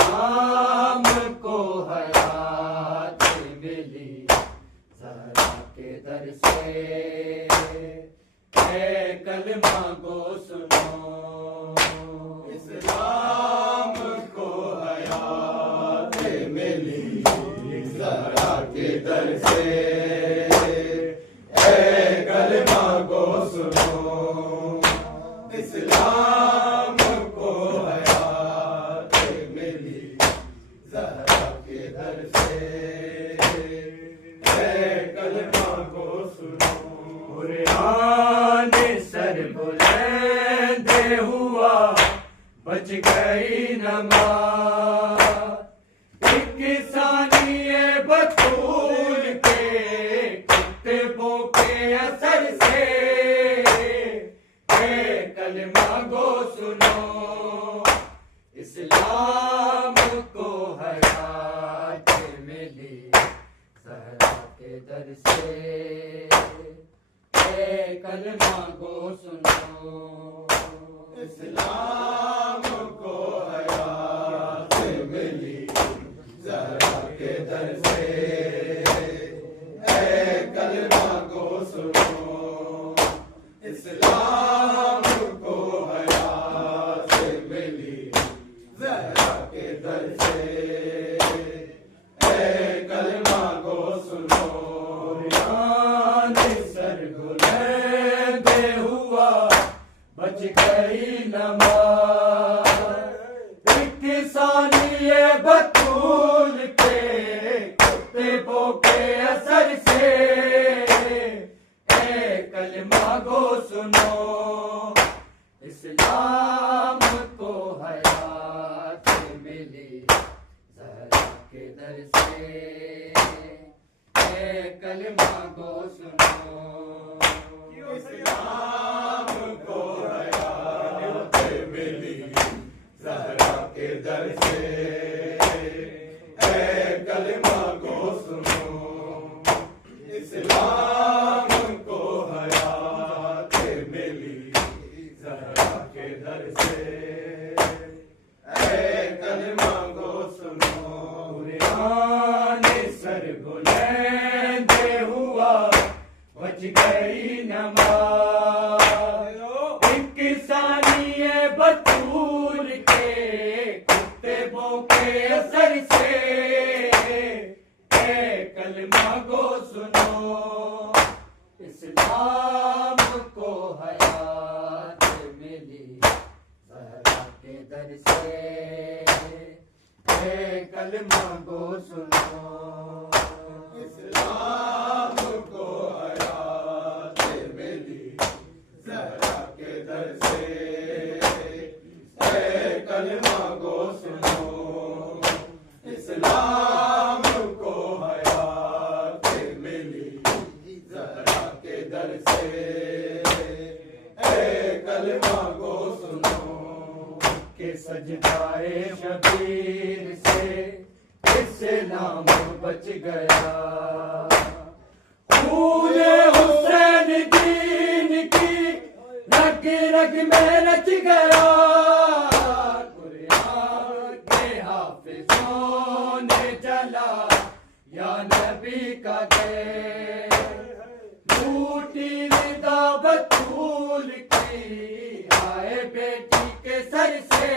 اسلام کو حیات ملی زہرا کے در سے، اے کلمہ گو سنو، اسلام کو حیات ملی زہرا کے در سے، اے کلمہ گو سنو، اسلام کو حیات ملی زہرا کے در سے، اے کلمہ گو سنو۔ قرآن سر بلند ہوا بچ گئی نماز، ایک ثانیے بطول کے کتبوں کے اثر سے، اے کلمہ گو سنو، اسلام کو حیات ملی زہرا کے در سے، اے کلمہ گو سنو، اسلام کو حیات ملی زہرا کے در سے، اے کلمہ گو سنو، اسلام کو حیات ملی زہرا کے در سے، اے کلمہ گو سنو۔ قرآن سر بلند ہوا بچ گئی نماز، ایک ثانیے بطول کے کتبوں کے اثر سے، اے کلمہ گو سنو، اسلام کو حیات ملی زہرا کے در سے، اے کلمہ گو سنو، اسلام کو حیات ملی زہرا کے در سے، اے کلمہ گو سنو، اسلام کو حیات ملی زہرا کے در سے، اے کلمہ گو سنو۔ قرآن سر بلند ہوا بچ گئی نماز، ایک ثانیے بطول کے کتبوں کے اثر سے، اے کلمہ گو سنو، اسلام کو حیات ملی زہرا کے در سے، اے کلمہ گو سنو، اسلام کو حیات ملی زہرا کے در سے، اے کلمہ گو سنو، اسلام کو حیات ملی زہرا کے در سے، اے کلمہ گو سنو، کہ سجدائے شبیر سے اسلام بچ گیا، خون حسین دین کی رگ رگ میں رچ گیا، قرآن کے حافظوں نے جلا یا نبی کا دیر، ٹوٹی ندا بطول کی آئے بیٹی کے سر سے،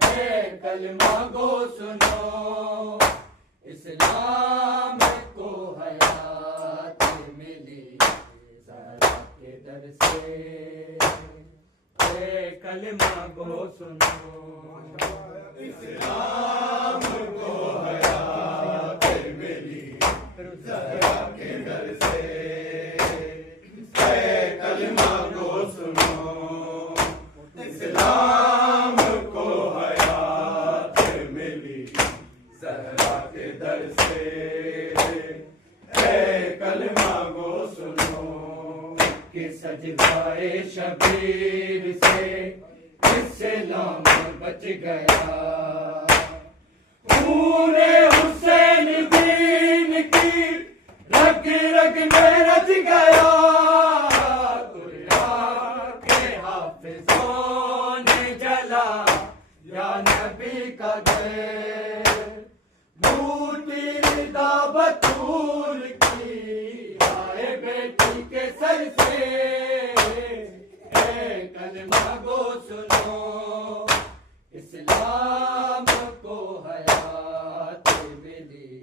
اے کلمہ گو سنو، اسلام کو حیات ملی زہرا کے در سے، اے کلمہ گو سنو، اسلام کو حیات ملی زہرا کے در سے، اے کلمہ گو سنو، اسلام کو حیات ملی زہرا کے در سے، اے کلمہ گو سنو، کہ سجدائے شبیر سے اسلام بچ گیا، خون حسین دین کی رگ رگ میں رچ گیا، قرآن کے حافظوں نے جلا یا نبی سجدہ بطول کی آئے بیٹی کے سر سے، اے کلمہ گو سنو، اسلام کو حیات ملی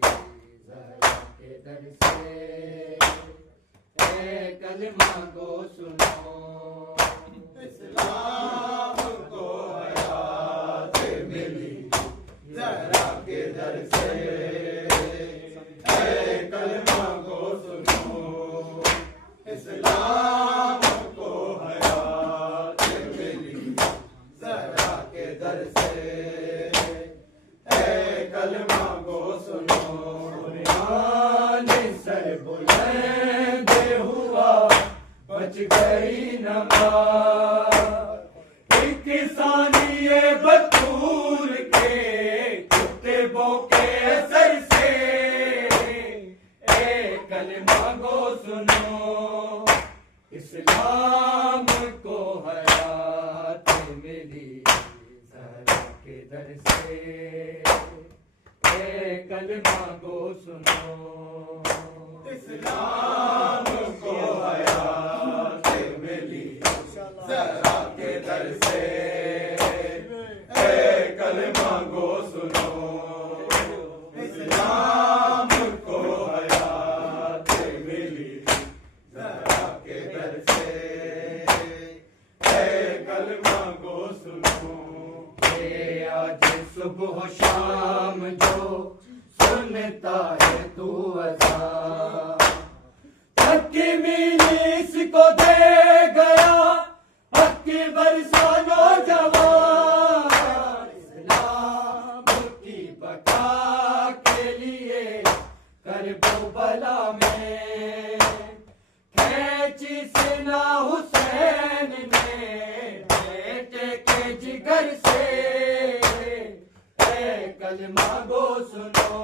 زہرا کے در سے، اے کلمہ گو سنو، اسلام کو حیات ملی زہرا کے در سے، اے کلمہ گو سنو، اسلام کو حیات ملی زہرا کے در سے، اے کلمہ گو سنو، قرآن سر بلند ہوا بچ گئی نماز، ایک ثانیے بطول کے کتبوں کے اثر سے، اے کلمہ گو سنو، اسلام کو حیات ملی زہرا کے در سے، اے کلمہ گو سنو، اسلام کو حیات ملی زہرا کے در سے، اے کلمہ گو سنو، اسلام کو حیات ملی زہرا کے در سے، اے کلمہ گو سنو، اے آج صبح و شام جو سنتا ہے تو اذان، حق کی میلی اس کو دے گیا، حق کی برسا نوجوان، اسلام کی بقا کے لیے کرب و بلا میں کھینچی سینہ حسین نے بیٹے کے جگر سے، اے کلمہ گو سنو،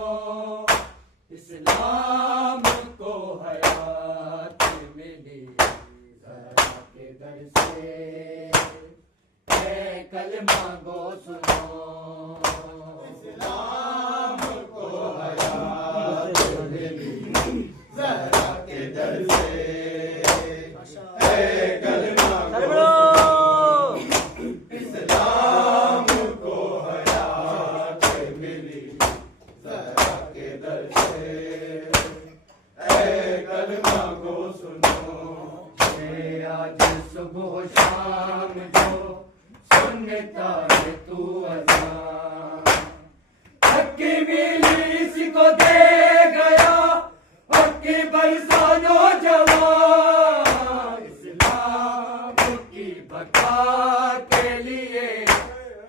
اسلام کو حیات ملی زہرا کے در سے، اے کلمہ گو سنو، اسلام کو حیات ملی زہرا کے در سے، اے کلمہ گو سنو، اسلام کو حیات ملی زہرا کے در سے، اے کلمہ گو سنو، اے آج صبح و شام جو سنتا ہے تو اذان، حق کی میلی اس کو دے گیا، حق کی برسا نوجوان، اسلام کی بقا کے لیے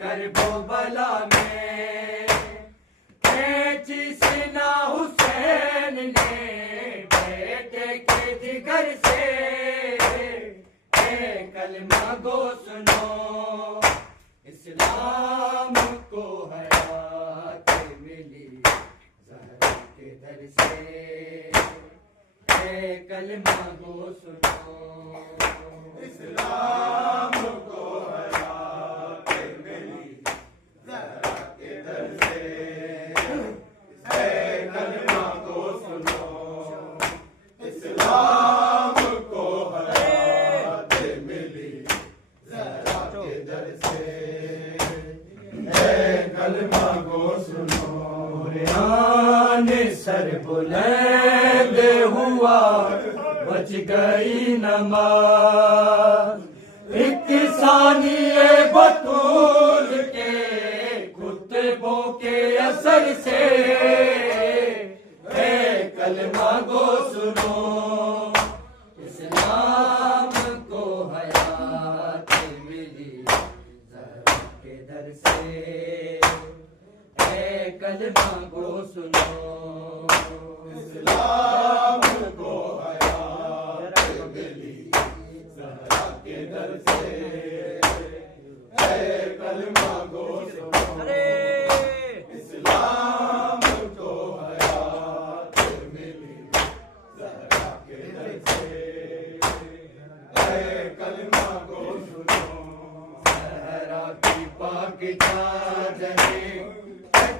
کرب و بلا میں کھینچی سینہ حسین نے بیٹے کے جگر سے، اے کلمہ گو سنو، اسلام کو حیات ملی زہرا کے در سے، اے کلمہ گو سنو، اسلام کو حیات ملی زہرا کے در سے، اے کلمہ گو سنو، اسلام کو حیات ملی زہرا کے در سے، اے کلمہ گو سنو، قرآن سر بلند ہوا بچ گئی نماز، ایک ثانیے بطول کے کتبوں کے اثر سے، اے کلمہ گو سنو، اسلام کو حیات ملی زہرا کے در سے، اے کلمہ گو سنو، اسلام کو حیات ملی زہرا کے در سے، اے کلمہ گو سنو، اسلام کو حیات ملی زہرا کے در سے، اے کلمہ گو سنو، زہرا کی پاک چادریں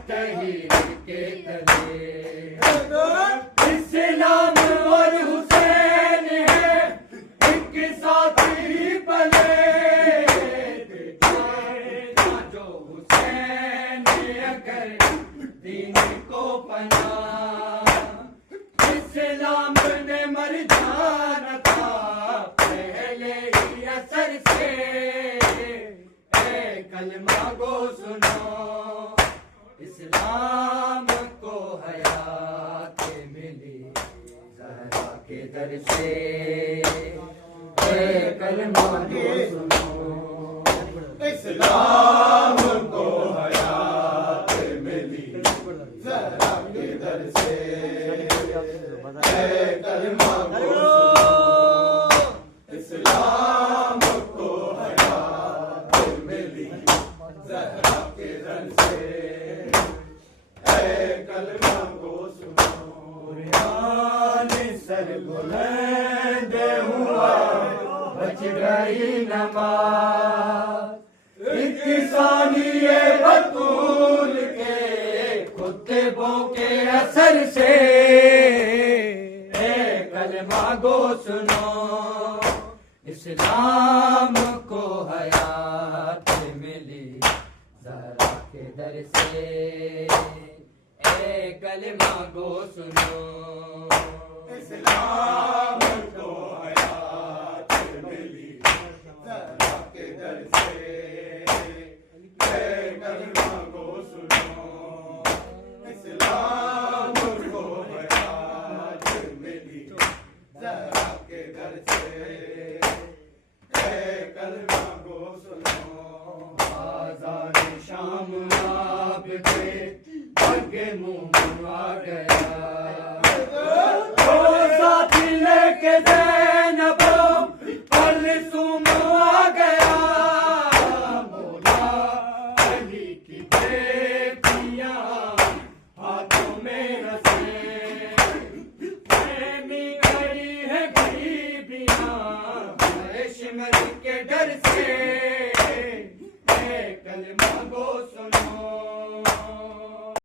تحریر کے تلے اسلام اور حسین ہے ایک ساتھ ہی پلے جو حسین اگر دین کو پناہ اسلام نے مر جانا تھا پہلے ہی اثر سے اے کلمہ گو سنو اسلام کو حیات ملی زہرا کے در سے اے کلمہ گو سنو اسلام کو حیات ملی زہرا کے در سے اے کلمہ گو سنو اسلام کو حیات ملی زہرا کے در سے کلمہ کو سنو قرآن سر بلند ہوا بچ گئی نماز ایک ثانیہ بطول کے خطبوں کے اثر سے اے کلمہ گو سنو اسلام کو حیات ملی زہرا کے در سے اے کلمہ گو سنو اسلام کو حیات ملی زہرا کے در سے اے کلمہ گو سنو اسلام کو حیات ملی زہرا کے در سے اے کلمہ گو سنو آزاد شام آپ کے آگے منہ آ گیا ساتھی لے کے زینب پرسوم آ گیا مولا علی کی بیٹیاں ہاتھوں میں رسے پریمی کھڑی ہے غریبیاں شمر کے ڈر سے اے کلمہ گو سنو